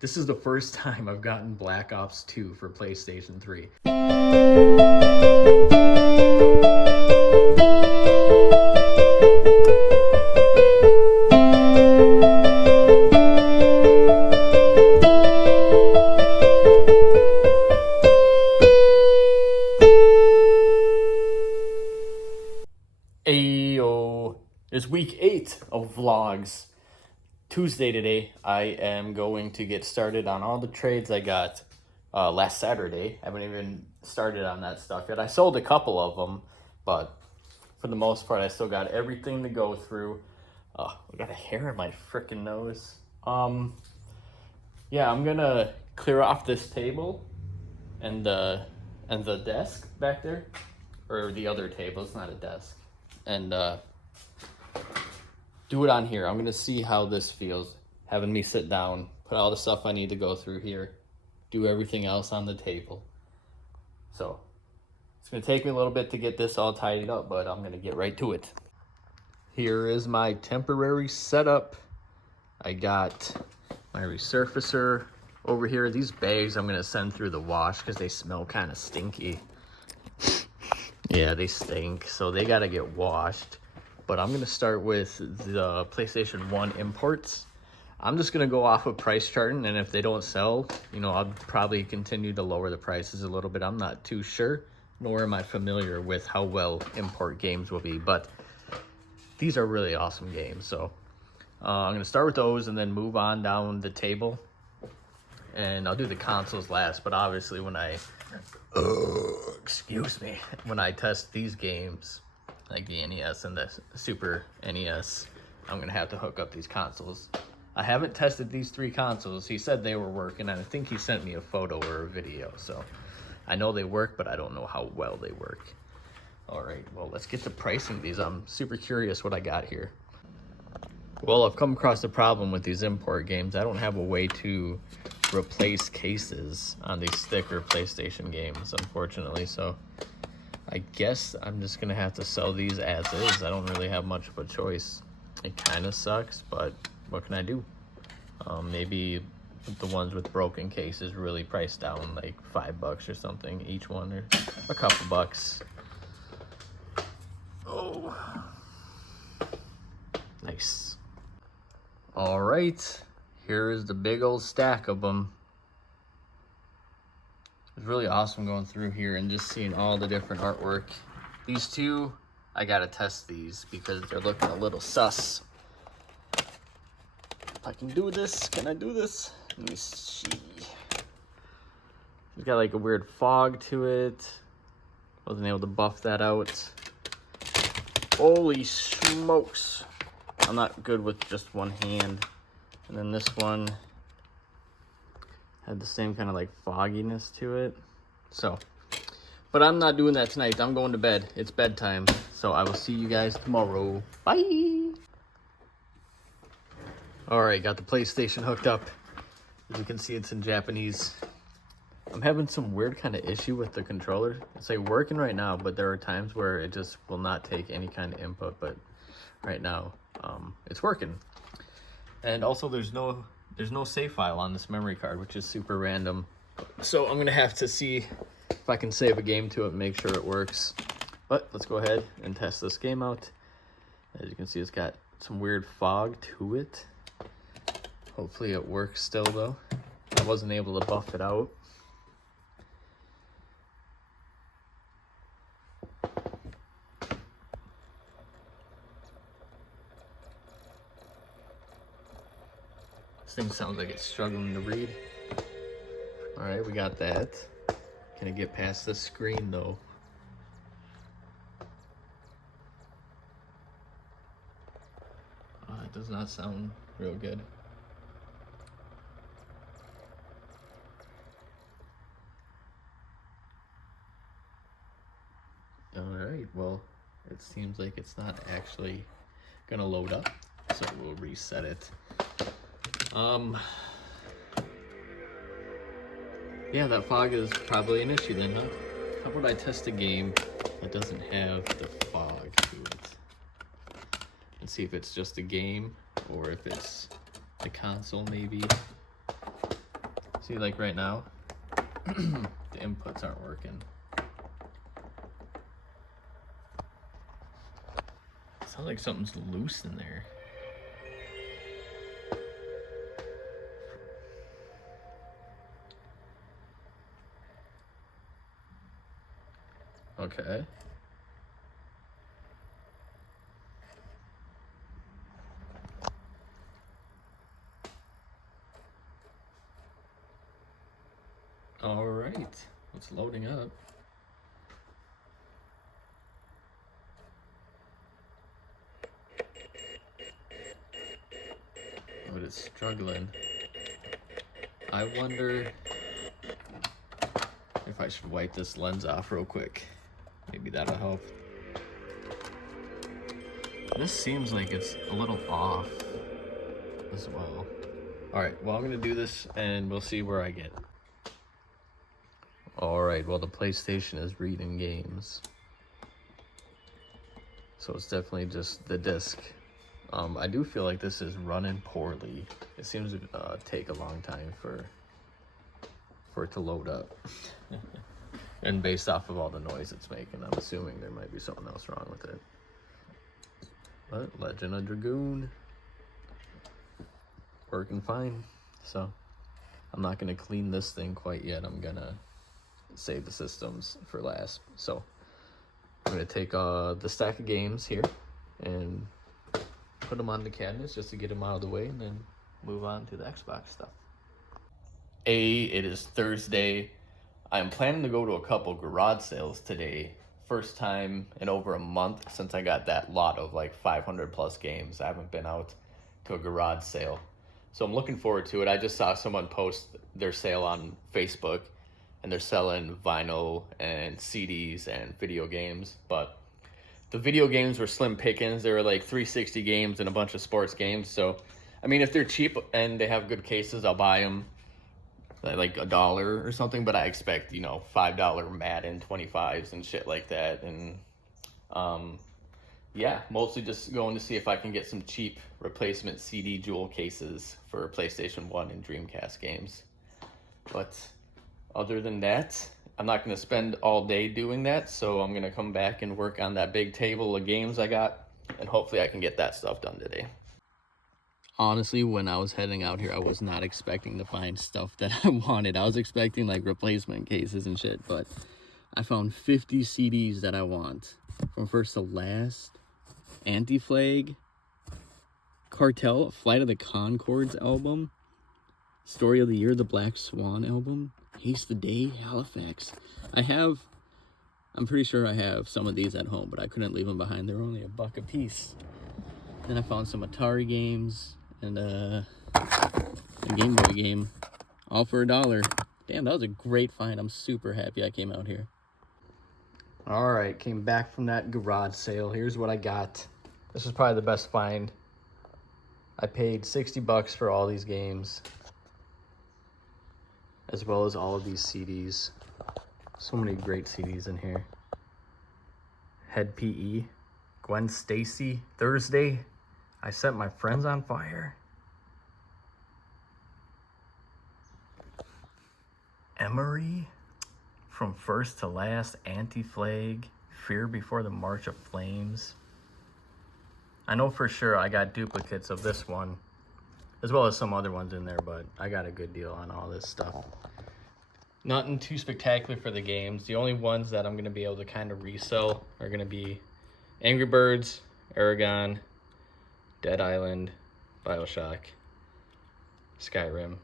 This is the first time I've gotten Black Ops 2 for PlayStation 3. Ayo, it's week 8 of vlogs. Tuesday today. I am going to get started on all the trades I got last Saturday. I haven't even started on that stuff yet. I sold a couple of them, but for the most part, I still got everything to go through. I got a hair in my freaking nose. Yeah, I'm gonna clear off this table and the desk back there, or the other table. It's not a desk, and do it on here. I'm gonna see how this feels, having me sit down, put all the stuff I need to go through here, do everything else on the table. So it's gonna take me a little bit to get this all tidied up, but I'm gonna get right to it. Here is my temporary setup. I got my resurfacer over here. These bags I'm gonna send through the wash because they smell kind of stinky. Yeah, they stink, so they gotta get washed. But I'm gonna start with the PlayStation 1 imports. I'm just gonna go off of price charting, and if they don't sell, you know, I'll probably continue to lower the prices a little bit. I'm not too sure, nor am I familiar with how well import games will be, but these are really awesome games. So I'm gonna start with those and then move on down the table. And I'll do the consoles last, but obviously when I, when I test these games, like the NES and the Super NES, I'm gonna have to hook up these consoles. I haven't tested these 3 consoles. He said they were working, and I think he sent me a photo or a video, so I know they work, but I don't know how well they work. All right, well, let's get to pricing these. I'm super curious what I got here. Well, I've come across a problem with these import games. I don't have a way to replace cases on these thicker PlayStation games, unfortunately, so I guess I'm just gonna have to sell these as is. I don't really have much of a choice. It kind of sucks, but what can I do? Maybe the ones with broken cases really priced down, like $5 or something each one, or a couple bucks. Oh, nice. All right, here is the big old stack of them. It's really awesome going through here and just seeing all the different artwork. These 2, I gotta test these because they're looking a little sus. If I can do this, can I do this? Let me see. It's got like a weird fog to it. Wasn't able to buff that out. Holy smokes. I'm not good with just one hand. And then this one had the same kind of like fogginess to it. So, but I'm not doing that tonight. I'm going to bed. It's bedtime. So I will see you guys tomorrow. Bye. All right, got the PlayStation hooked up. As you can see, it's in Japanese. I'm having some weird kind of issue with the controller. It's like working right now, but there are times where it just will not take any kind of input. But right now, it's working. And also there's no save file on this memory card, which is super random. So I'm gonna have to see if I can save a game to it and make sure it works. But let's go ahead and test this game out. As you can see, it's got some weird fog to it. Hopefully it works still though. I wasn't able to buff it out. This thing sounds like it's struggling to read. All right, we got that. Can I get past the screen though? It does not sound real good. All right, well, it seems like it's not actually gonna load up, so we'll reset it. Yeah, that fog is probably an issue then, huh? How about I test a game that doesn't have the fog to it? And see if it's just a game or if it's the console maybe. See, like right now, the inputs aren't working. Sounds like something's loose in there. Okay. All right, it's loading up. But it's struggling. I wonder if I should wipe this lens off real quick. Maybe that'll help. This seems like it's a little off as well. All right, well, I'm gonna do this and we'll see where I get. All right, well, the PlayStation is reading games. So it's definitely just the disc. I do feel like this is running poorly. It seems to take a long time for it to load up. And based off of all the noise it's making, I'm assuming there might be something else wrong with it. But Legend of Dragoon, working fine. So I'm not gonna clean this thing quite yet. I'm gonna save the systems for last. So I'm gonna take the stack of games here and put them on the cabinets just to get them out of the way, and then move on to the Xbox stuff. It is Thursday. I'm planning to go to a couple garage sales today. First time in over a month since I got that lot of like 500 plus games. I haven't been out to a garage sale. So I'm looking forward to it. I just saw someone post their sale on Facebook, and they're selling vinyl and CDs and video games. But the video games were slim pickings. They were like 360 games and a bunch of sports games. So, I mean, if they're cheap and they have good cases, I'll buy them like $1 or something. But I expect, you know, $5 Madden 25s and shit like that. And yeah, mostly just going to see if I can get some cheap replacement CD jewel cases for PlayStation 1 and Dreamcast games. But other than that, I'm not going to spend all day doing that, so I'm going to come back and work on that big table of games I got, and hopefully I can get that stuff done today. Honestly, when I was heading out here, I was not expecting to find stuff that I wanted. I was expecting like replacement cases and shit, but I found 50 CDs that I want. From First to Last, Anti-Flag, Cartel, Flight of the Conchords album, Story of the Year, the Black Swan album, Haste the Day, Halifax. I'm pretty sure I have some of these at home, but I couldn't leave them behind. They're only $1 a piece. Then I found some Atari games and a Game Boy game, all for $1. Damn, that was a great find. I'm super happy I came out here. All right, came back from that garage sale. Here's what I got. This was probably the best find. I paid $60 for all these games, as well as all of these CDs. So many great CDs in here. Head PE, Gwen Stacy, Thursday, I Set My Friends on Fire, Emery, From First to Last, Anti-Flag, Fear Before the March of Flames. I know for sure I got duplicates of this one, as well as some other ones in there, but I got a good deal on all this stuff. Nothing too spectacular for the games. The only ones that I'm going to be able to kind of resell are going to be Angry Birds, Aragon, Dead Island, Bioshock, Skyrim,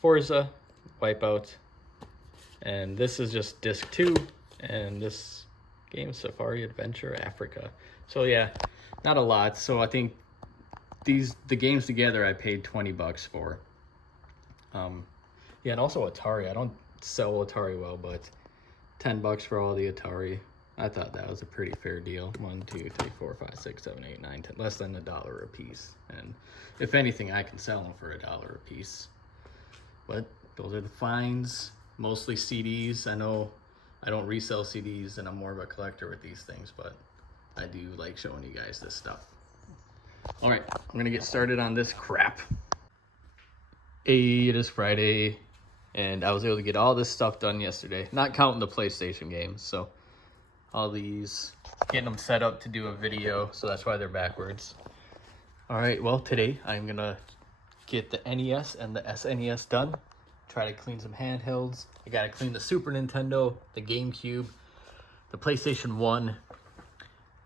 Forza, Wipeout, and this is just disc 2, and this game, Safari Adventure Africa. So yeah, not a lot. So I think the games together I paid $20 for. Yeah, and also Atari. I don't sell Atari well, but $10 for all the Atari. I thought that was a pretty fair deal. 1, 2, 3, 4, 5, 6, 7, 8, 9, 10. Less than $1 a piece. And if anything, I can sell them for $1 a piece. But those are the finds. Mostly CDs. I know I don't resell CDs, and I'm more of a collector with these things, but I do like showing you guys this stuff. All right, I'm gonna get started on this crap. Hey, it is Friday. And I was able to get all this stuff done yesterday, not counting the PlayStation games. So all these, getting them set up to do a video, so that's why they're backwards. All right, well, today I'm gonna get the NES and the SNES done. Try to clean some handhelds. I gotta clean the Super Nintendo, the GameCube, the PlayStation 1,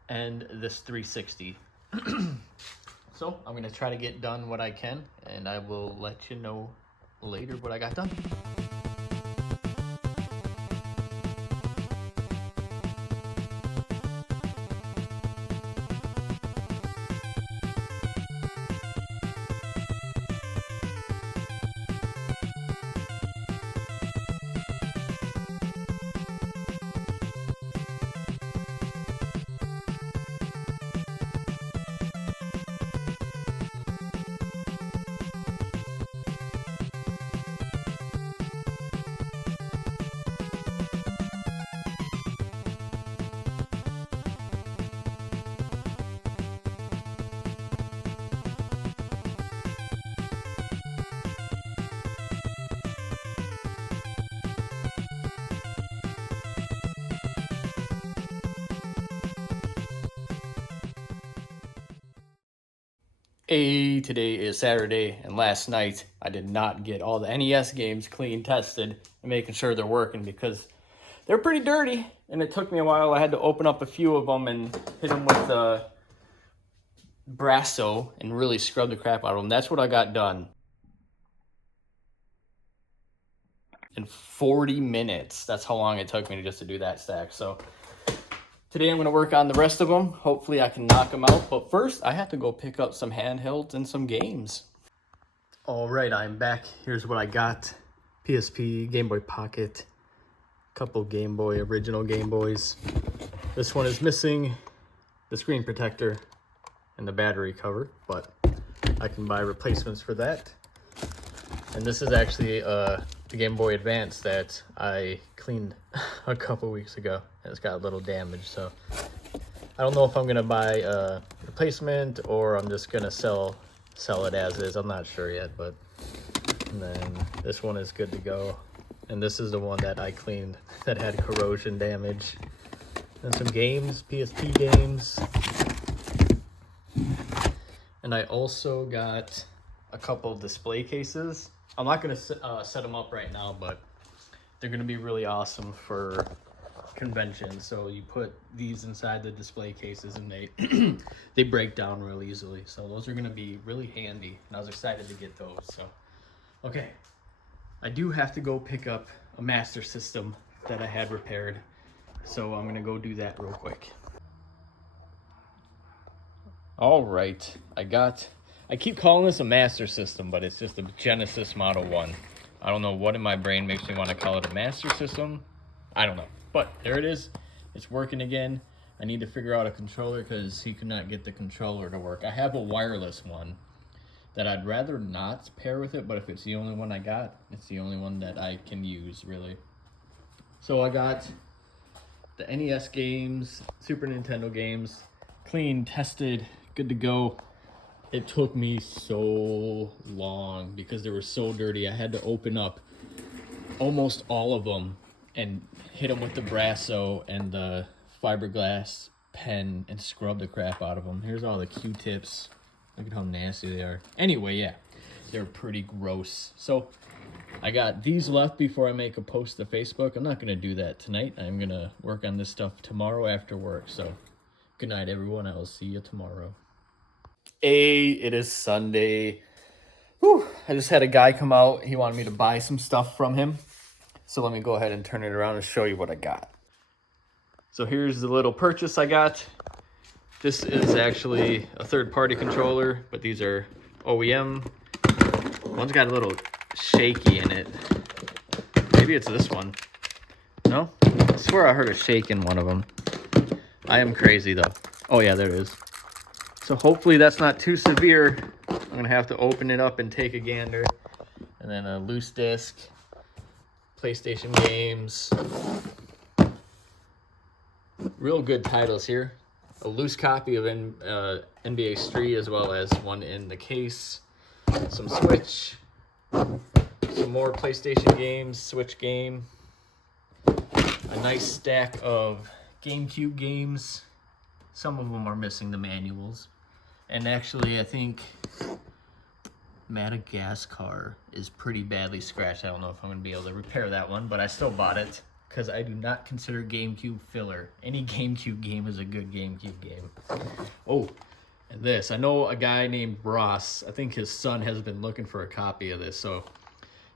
and this 360. So I'm gonna try to get done what I can, and I will let you know later what I got done. Hey, today is Saturday, and last night I did not get all the NES games clean, tested, and making sure they're working because they're pretty dirty, and it took me a while. I had to open up a few of them and hit them with the Brasso and really scrub the crap out of them. That's what I got done in 40 minutes. That's how long it took me just to do that stack. So today I'm going to work on the rest of them. Hopefully I can knock them out. But first, I have to go pick up some handhelds and some games. All right, I'm back. Here's what I got. PSP, Game Boy Pocket, a couple Game Boy, original Game Boys. This one is missing the screen protector and the battery cover, but I can buy replacements for that. And this is actually the Game Boy Advance that I cleaned a couple weeks ago. It's got a little damage, so I don't know if I'm gonna buy a replacement or I'm just gonna sell it as is. I'm not sure yet, but and then this one is good to go. And this is the one that I cleaned that had corrosion damage. And some games, PSP games. And I also got a couple display cases. I'm not gonna set them up right now, but they're gonna be really awesome for conventions. So you put these inside the display cases and they they break down real easily. So those are gonna be really handy, and I was excited to get those. So okay, I do have to go pick up a Master System that I had repaired, so I'm gonna go do that real quick. All right, I keep calling this a Master System, but it's just a Genesis Model 1. I don't know what in my brain makes me want to call it a Master System. I don't know, but there it is. It's working again. I need to figure out a controller because he could not get the controller to work. I have a wireless one that I'd rather not pair with it, but if it's the only one I got, it's the only one that I can use, really. So I got the NES games, Super Nintendo games, clean, tested, good to go. It took me so long because they were so dirty. I had to open up almost all of them and hit them with the Brasso and the fiberglass pen and scrub the crap out of them. Here's all the Q-tips. Look at how nasty they are. Anyway, yeah, they're pretty gross. So I got these left before I make a post to Facebook. I'm not going to do that tonight. I'm going to work on this stuff tomorrow after work. So good night, everyone. I will see you tomorrow. Hey, it is Sunday. Whew, I just had a guy come out. He wanted me to buy some stuff from him. So let me go ahead and turn it around and show you what I got. So here's the little purchase I got. This is actually a third-party controller, but these are OEM. One's got a little shaky in it. Maybe it's this one. No? I swear I heard a shake in one of them. I am crazy, though. Oh, yeah, there it is. So hopefully that's not too severe. I'm going to have to open it up and take a gander. And then a loose disc. PlayStation games. Real good titles here. A loose copy of NBA Street as well as one in the case. Some Switch. Some some more PlayStation games, Switch game, a nice stack of GameCube games. Some of them are missing the manuals. And actually, I think Madagascar is pretty badly scratched. I don't know if I'm going to be able to repair that one, but I still bought it because I do not consider GameCube filler. Any GameCube game is a good GameCube game. Oh, and this. I know a guy named Ross. I think his son has been looking for a copy of this. So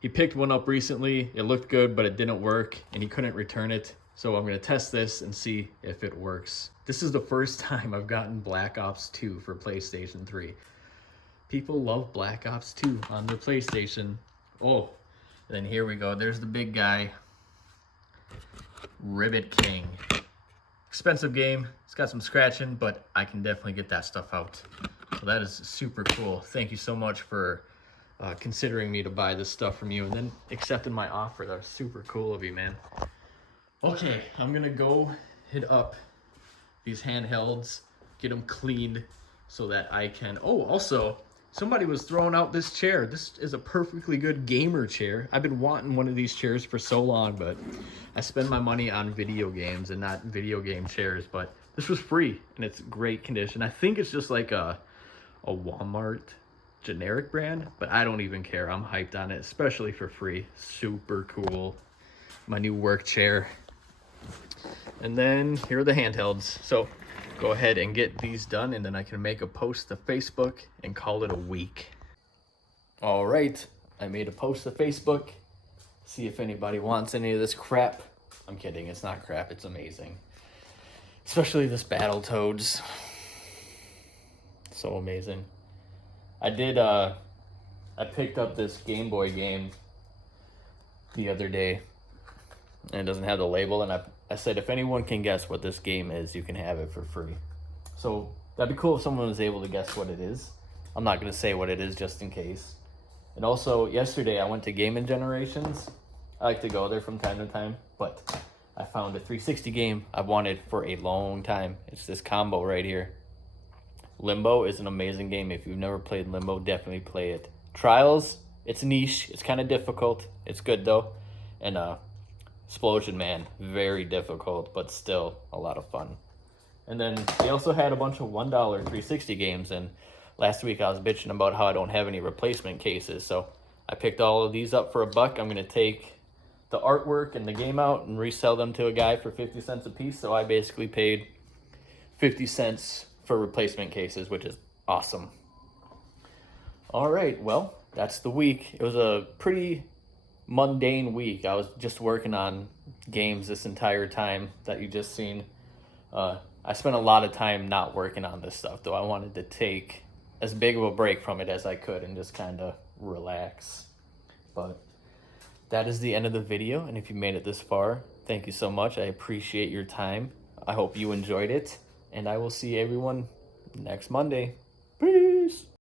he picked one up recently. It looked good, but it didn't work, and he couldn't return it. So I'm going to test this and see if it works. This is the first time I've gotten Black Ops 2 for PlayStation 3. People love Black Ops 2 on their PlayStation. Oh, then here we go. There's the big guy, Ribbit King. Expensive game. It's got some scratching, but I can definitely get that stuff out. So that is super cool. Thank you so much for considering me to buy this stuff from you and then accepting my offer. That was super cool of you, man. Okay, I'm gonna go hit up these handhelds, get them cleaned so that I can... Oh, also, somebody was throwing out this chair. This is a perfectly good gamer chair. I've been wanting one of these chairs for so long, but I spend my money on video games and not video game chairs, but this was free and it's great condition. I think it's just like a Walmart generic brand, but I don't even care. I'm hyped on it, especially for free. Super cool. My new work chair. And then here are the handhelds. So go ahead and get these done, and then I can make a post to Facebook and call it a week. All right, I made a post to Facebook. See if anybody wants any of this crap. I'm kidding, it's not crap, it's amazing. Especially this Battletoads. So amazing. I picked up this Game Boy game the other day, and it doesn't have the label, and I said, if anyone can guess what this game is, you can have it for free. So that'd be cool if someone was able to guess what it is. I'm not going to say what it is just in case. And also, yesterday I went to Game & Generations. I like to go there from time to time, but I found a 360 game I've wanted for a long time. It's this combo right here. Limbo is an amazing game. If you've never played Limbo, definitely play it. Trials, it's niche. It's kind of difficult. It's good though. And Explosion Man, very difficult, but still a lot of fun. And then they also had a bunch of $1 360 games, and last week I was bitching about how I don't have any replacement cases, so I picked all of these up for $1. I'm going to take the artwork and the game out and resell them to a guy for 50 cents a piece, so I basically paid 50 cents for replacement cases, which is awesome. All right, well, that's the week. It was a pretty mundane week. I was just working on games this entire time that you just seen. I spent a lot of time not working on this stuff, though. I wanted to take as big of a break from it as I could and just kind of relax. But that is the end of the video, and if you made it this far, thank you so much. I appreciate your time. I hope you enjoyed it, and I will see everyone next Monday. Peace!